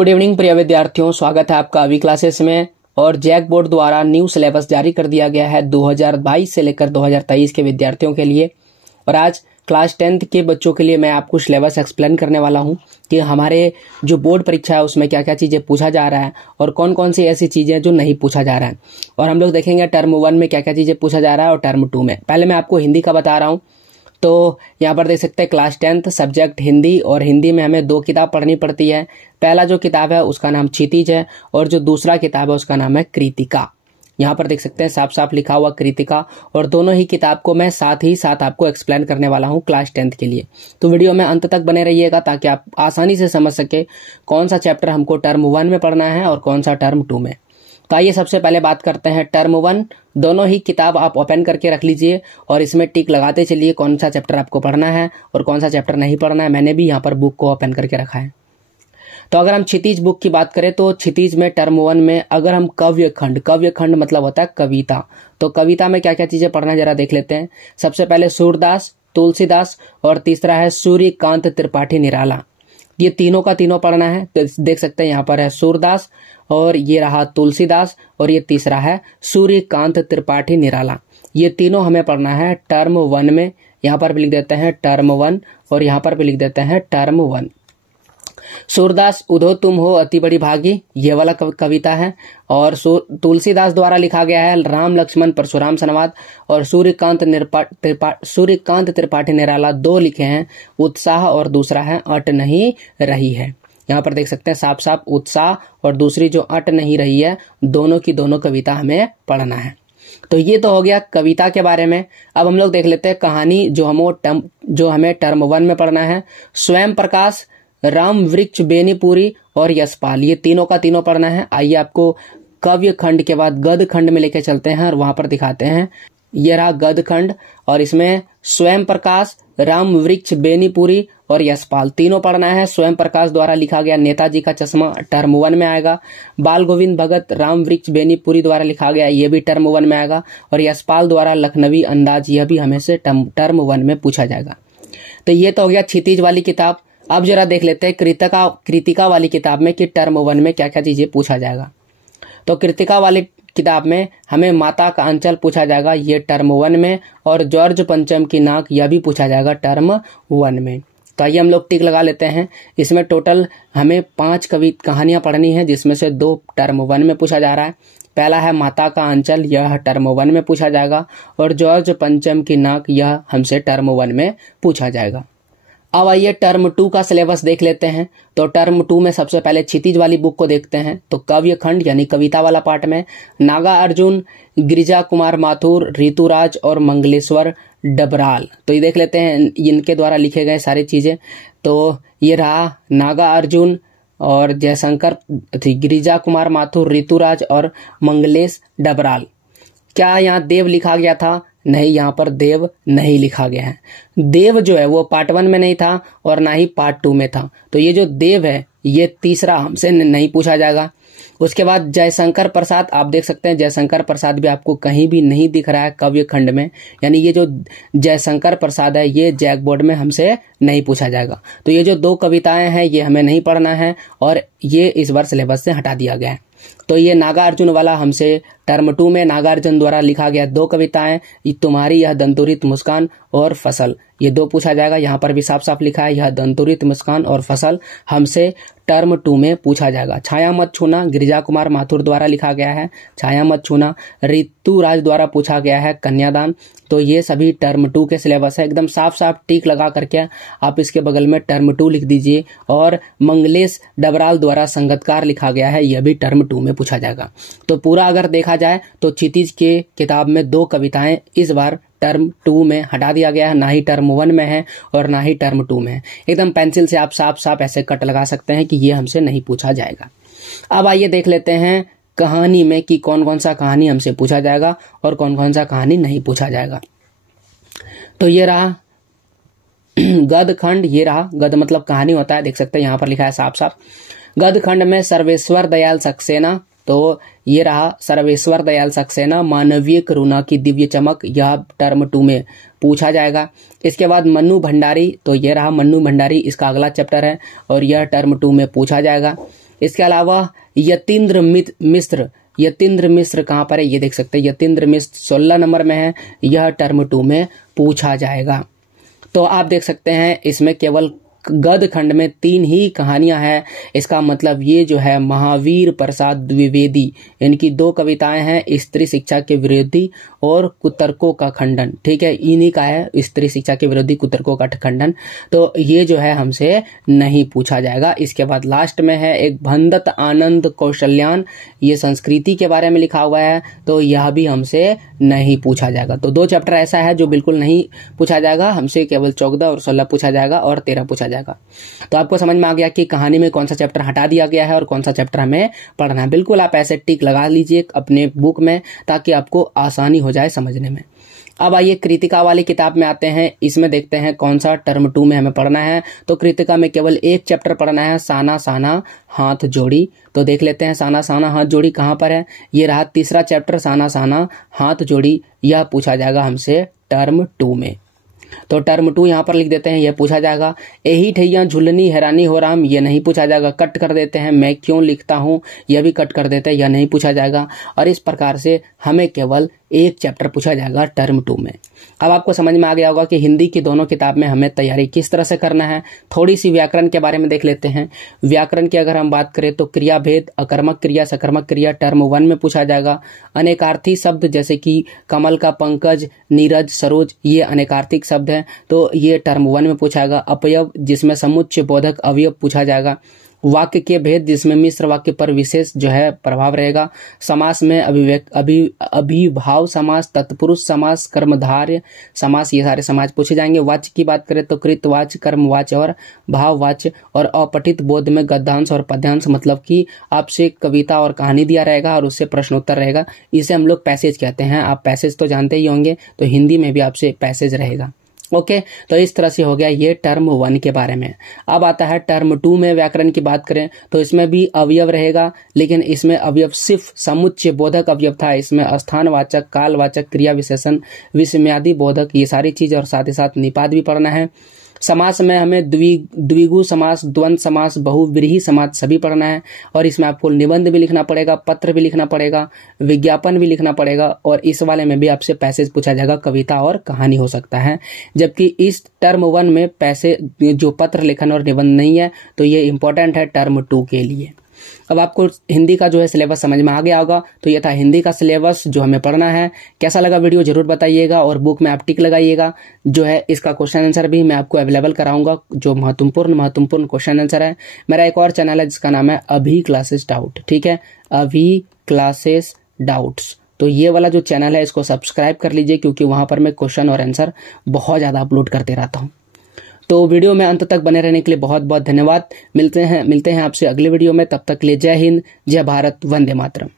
Good evening प्रिय विद्यार्थियों, स्वागत है आपका अभी क्लासेस में। और जैक बोर्ड द्वारा न्यू सिलेबस जारी कर दिया गया है 2022 से लेकर 2023 के विद्यार्थियों के लिए। और आज क्लास 10th के बच्चों के लिए मैं आपको सिलेबस एक्सप्लेन करने वाला हूं कि हमारे जो बोर्ड परीक्षा है उसमें क्या क्या चीज़ें पूछा जा रहा है और कौन कौन सी ऐसी चीज़ें जो नहीं पूछा जा रहा है। और हम लोग देखेंगे टर्म 1 में क्या क्या चीज़ें पूछा जा रहा है और टर्म 2 में। पहले मैं आपको हिंदी का बता रहा हूँ। तो यहाँ पर देख सकते हैं क्लास 10th सब्जेक्ट हिंदी, और हिंदी में हमें 2 किताब पढ़नी पड़ती है। पहला जो किताब है उसका नाम क्षितिज है और जो दूसरा किताब है उसका नाम है कृतिका। यहाँ पर देख सकते हैं साफ साफ लिखा हुआ कृतिका, और दोनों ही किताब को मैं साथ ही साथ आपको एक्सप्लेन करने वाला हूँ क्लास 10th के लिए। तो वीडियो में अंत तक बने रहिएगा ताकि आप आसानी से समझ सके कौन सा चैप्टर हमको टर्म 1 में पढ़ना है और कौन सा टर्म 2 में। तो आइए सबसे पहले बात करते हैं टर्म 1। दोनों ही किताब आप ओपन करके रख लीजिए और इसमें टिक लगाते चलिए कौन सा चैप्टर आपको पढ़ना है और कौन सा चैप्टर नहीं पढ़ना है। मैंने भी यहाँ पर बुक को ओपन करके रखा है। तो अगर हम क्षितिज बुक की बात करें तो क्षितिज में टर्म 1 में अगर हम काव्य खंड मतलब होता है कविता, तो कविता में क्या क्या चीजें पढ़ना जरा देख लेते हैं। सबसे पहले सूरदास, तुलसीदास और तीसरा है सूर्यकांत त्रिपाठी निराला। ये तीनों का तीनों पढ़ना है। तो देख सकते हैं यहाँ पर है सूरदास और ये रहा तुलसीदास और ये तीसरा है सूर्यकांत त्रिपाठी निराला। ये तीनों हमें पढ़ना है टर्म 1 में। यहाँ पर भी लिख देते हैं टर्म 1 और यहाँ पर भी लिख देते हैं टर्म 1। सूरदास उधो तुम हो अति बड़ी भागी, ये वाला कविता है। और तुलसीदास द्वारा लिखा गया है राम लक्ष्मण परशुराम संवाद। और सूर्यकांत त्रिपाठी निराला 2 लिखे हैं, उत्साह और दूसरा है अट नहीं रही है। यहाँ पर देख सकते हैं साफ साफ उत्साह और दूसरी जो अट नहीं रही है, दोनों की दोनों कविता हमें पढ़ना है। तो ये तो हो गया कविता के बारे में। अब हम लोग देख लेते हैं कहानी जो हमें टर्म 1 में पढ़ना है। स्वयं प्रकाश, राम वृक्ष बेनीपुरी और यशपाल, ये तीनों का तीनों पढ़ना है। आइए आपको काव्य खंड के बाद गद्य खंड में लेके चलते हैं और वहां पर दिखाते हैं। ये रहा गद्य खंड और इसमें स्वयं प्रकाश, राम वृक्ष बेनीपुरी और यशपाल तीनों पढ़ना है। स्वयं प्रकाश द्वारा लिखा गया नेताजी का चश्मा टर्म 1 में आएगा। बाल गोविंद भगत, राम वृक्ष बेनीपुरी द्वारा लिखा गया ये भी टर्म 1 में आएगा। और यशपाल द्वारा लखनवी अंदाज, यह भी हमें से टर्म 1 में पूछा जाएगा। तो ये तो हो गया क्षितिज वाली किताब। अब जरा देख लेते हैं कृतिका वाली किताब में कि टर्म 1 में क्या क्या चीजें पूछा जाएगा। तो कृतिका वाली किताब में हमें माता का अंचल पूछा जाएगा, ये टर्म 1 में। और जॉर्ज पंचम की नाक, यह भी पूछा जाएगा टर्म 1 में। तो आइए हम लोग टिक लगा लेते हैं। इसमें टोटल हमें 5 कहानियां पढ़नी है जिसमें से 2 टर्म 1 में पूछा जा रहा है। पहला है माता का अंचल, यह टर्म 1 में पूछा जाएगा। और जॉर्ज पंचम की नाक, यह हमसे टर्म 1 में पूछा जाएगा। अब आइए टर्म 2 का सिलेबस देख लेते हैं। तो टर्म 2 में सबसे पहले क्षितिज वाली बुक को देखते हैं। तो काव्य खंड यानी कविता वाला पार्ट में नागा अर्जुन, गिरिजा कुमार माथुर, ऋतुराज और मंगलेश्वर डबराल, तो ये देख लेते हैं इनके द्वारा लिखे गए सारी चीजें। तो ये रहा नागा अर्जुन और जयशंकर, गिरिजा कुमार माथुर, ऋतुराज और मंगलेश डबराल। क्या यहाँ देव लिखा गया था? नहीं, यहाँ पर देव नहीं लिखा गया है। देव जो है वो पार्ट 1 में नहीं था और ना ही पार्ट 2 में था। तो ये जो देव है ये तीसरा हमसे नहीं पूछा जाएगा। उसके बाद जयशंकर प्रसाद, आप देख सकते हैं जयशंकर प्रसाद भी आपको कहीं भी नहीं दिख रहा है काव्य खंड में, यानी ये जो जयशंकर प्रसाद है ये जैक बोर्ड में हमसे नहीं पूछा जाएगा। तो ये जो 2 कविताएं हैं ये हमें नहीं पढ़ना है और ये इस बार सिलेबस से हटा दिया गया है। तो ये नागार्जुन वाला हमसे टर्म 2 में नागार्जुन द्वारा लिखा गया 2 कविताएं, तुम्हारी यह दंतुरित मुस्कान और फसल, ये 2 पूछा जाएगा। यहाँ पर भी साफ साफ लिखा है यह दंतुरित मुस्कान और फसल हमसे टर्म 2 में पूछा जाएगा। छाया मत छूना, गिरिजा कुमार माथुर द्वारा लिखा गया है छाया मत छूना। ऋतुराज द्वारा पूछा गया है कन्यादान। तो ये सभी टर्म 2 के सिलेबस है। एकदम साफ साफ टिक लगा करके आप इसके बगल में टर्म 2 लिख दीजिए। और मंगलेश डबराल द्वारा संगतकार लिखा गया है, यह भी टर्म 2 में पूछा जाएगा। तो पूरा अगर देखा जाए तो क्षितिज के किताब में 2 कविताएं इस बार टर्म 2 में हटा दिया गया है, ना ही टर्म 1 में है और ना ही टर्म 2 में है। एकदम पेंसिल से आप साफ साफ ऐसे कट लगा सकते हैं कि ये हमसे नहीं पूछा जाएगा। अब आइए देख लेते हैं कहानी में कि कौन कौन सा कहानी हमसे पूछा जाएगा और कौन कौन सा कहानी नहीं पूछा जाएगा। तो ये रहा गद्य खंड, ये रहा गद्य मतलब कहानी होता है, देख सकते हैं यहाँ पर लिखा है साफ साफ। गद्य खंड में सर्वेश्वर दयाल सक्सेना, तो ये रहा सर्वेश्वर दयाल सक्सेना मानवीय करुणा की दिव्य चमक, यह टर्म 2 में पूछा जाएगा। इसके बाद मन्नू भंडारी, तो ये रहा मन्नू भंडारी, इसका अगला चैप्टर है और यह टर्म 2 में पूछा जाएगा। इसके अलावा यतीन्द्र मिश्र, यतीन्द्र मिश्र कहाँ पर है ये देख सकते हैं, यतीन्द्र मिश्र 16 नंबर में है, यह टर्म 2 में पूछा जाएगा। तो आप देख सकते हैं इसमें केवल गद्य खंड में 3 ही कहानियां हैं। इसका मतलब ये जो है महावीर प्रसाद द्विवेदी, इनकी 2 कविताएं हैं, स्त्री शिक्षा के विरोधी और कुतर्कों का खंडन, ठीक है, इन्हीं का है स्त्री शिक्षा के विरोधी कुतर्कों का खंडन। तो ये जो है हमसे नहीं पूछा जाएगा। इसके बाद लास्ट में है एक भंदत आनंद कौशल्यान, ये संस्कृति के बारे में लिखा हुआ है, तो यह भी हमसे नहीं पूछा जाएगा। तो 2 चैप्टर ऐसा है जो बिल्कुल नहीं पूछा जाएगा, हमसे केवल 14 और 16 पूछा जाएगा और 13 पूछा जाएगा। तो आपको समझ में आ गया कि कहानी में कौन सा चैप्टर हटा दिया गया है और कौन सा चैप्टर हमें पढ़ना है। बिल्कुल आप ऐसे टिक लगा लीजिए अपने बुक में ताकि आपको आसानी हो जाए समझने में। अब आइए कृतिका वाली किताब में आते हैं, इसमें देखते हैं कौन सा टर्म 2 में हमें पढ़ना है। तो कृतिका में केवल एक चैप्टर पढ़ना है, साना साना हाथ जोड़ी। तो देख लेते हैं साना साना हाथ जोड़ी कहाँ पर है। ये रहा तीसरा चैप्टर, साना साना हाथ जोड़ी, यह पूछा जाएगा हमसे टर्म 2 में। तो टर्म 2 यहाँ पर लिख देते हैं, यह पूछा जाएगा। यही ठैया झुलनी हैरानी हो राम, ये नहीं पूछा जाएगा, कट कर देते हैं। मैं क्यों लिखता हूँ, यह भी कट कर देते हैं, यह नहीं पूछा जाएगा। और इस प्रकार से हमें केवल एक चैप्टर पूछा जाएगा टर्म 2 में। अब आपको समझ में आ गया होगा कि हिंदी की दोनों किताब में हमें तैयारी किस तरह से करना है। थोड़ी सी व्याकरण के बारे में देख लेते हैं। व्याकरण की अगर हम बात करें तो क्रिया भेद, अकर्मक क्रिया, सकर्मक क्रिया टर्म 1 में पूछा जाएगा। अनेकार्थी शब्द जैसे कि कमल का पंकज, नीरज, सरोज, ये अनेकार्थिक शब्द है, तो ये टर्म 1 में पूछा जाएगा। अपयव जिसमें समुच्चय बोधक अवयव पूछा जाएगा। वाक्य के भेद जिसमें मिश्र वाक्य पर विशेष जो है प्रभाव रहेगा। समास में अभिभाव समास, तत्पुरुष समास, कर्मधारय समास, ये सारे समास पूछे जाएंगे। वाच्य की बात करें तो कृतवाच्य, कर्मवाच्य और भाववाच्य। और अपठित बोध में गद्यांश और पद्यांश, मतलब कि आपसे कविता और कहानी दिया रहेगा और उससे प्रश्नोत्तर रहेगा, इसे हम लोग पैसेज कहते हैं। आप पैसेज तो जानते ही होंगे, तो हिंदी में भी आपसे पैसेज रहेगा। ओके, तो इस तरह से हो गया ये टर्म 1 के बारे में। अब आता है टर्म 2 में व्याकरण की बात करें तो इसमें भी अवयव रहेगा, लेकिन इसमें अवयव सिर्फ समुच्चय बोधक अवयव था। इसमें स्थानवाचक, कालवाचक, क्रिया विशेषण, विस्मयादि बोधक, ये सारी चीज और साथ ही साथ निपात भी पढ़ना है। समास में हमें द्विगु समास, द्वंद्व समास, बहुव्रीहि समास सभी पढ़ना है। और इसमें आपको निबंध भी लिखना पड़ेगा, पत्र भी लिखना पड़ेगा, विज्ञापन भी लिखना पड़ेगा। और इस वाले में भी आपसे पैसेज पूछा जाएगा, कविता और कहानी हो सकता है। जबकि इस टर्म 1 में पैसे जो पत्र लेखन और निबंध नहीं है, तो ये इंपॉर्टेंट है टर्म 2 के लिए। अब आपको हिंदी का जो है सिलेबस समझ में आ गया होगा। तो ये था हिंदी का सिलेबस जो हमें पढ़ना है। कैसा लगा वीडियो जरूर बताइएगा और बुक में आप टिक लगाइएगा। जो है इसका क्वेश्चन आंसर भी मैं आपको अवेलेबल कराऊंगा, जो महत्वपूर्ण क्वेश्चन आंसर है। मेरा एक और चैनल है जिसका नाम है अभी क्लासेस डाउट, ठीक है, अभी क्लासेस डाउट्स। तो ये वाला जो चैनल है इसको सब्सक्राइब कर लीजिए, क्योंकि वहां पर मैं क्वेश्चन और आंसर बहुत ज्यादा अपलोड करते रहता हूँ। तो वीडियो में अंत तक बने रहने के लिए बहुत बहुत धन्यवाद। मिलते हैं आपसे अगले वीडियो में। तब तक के लिए जय हिंद, जय भारत, वंदे मातरम।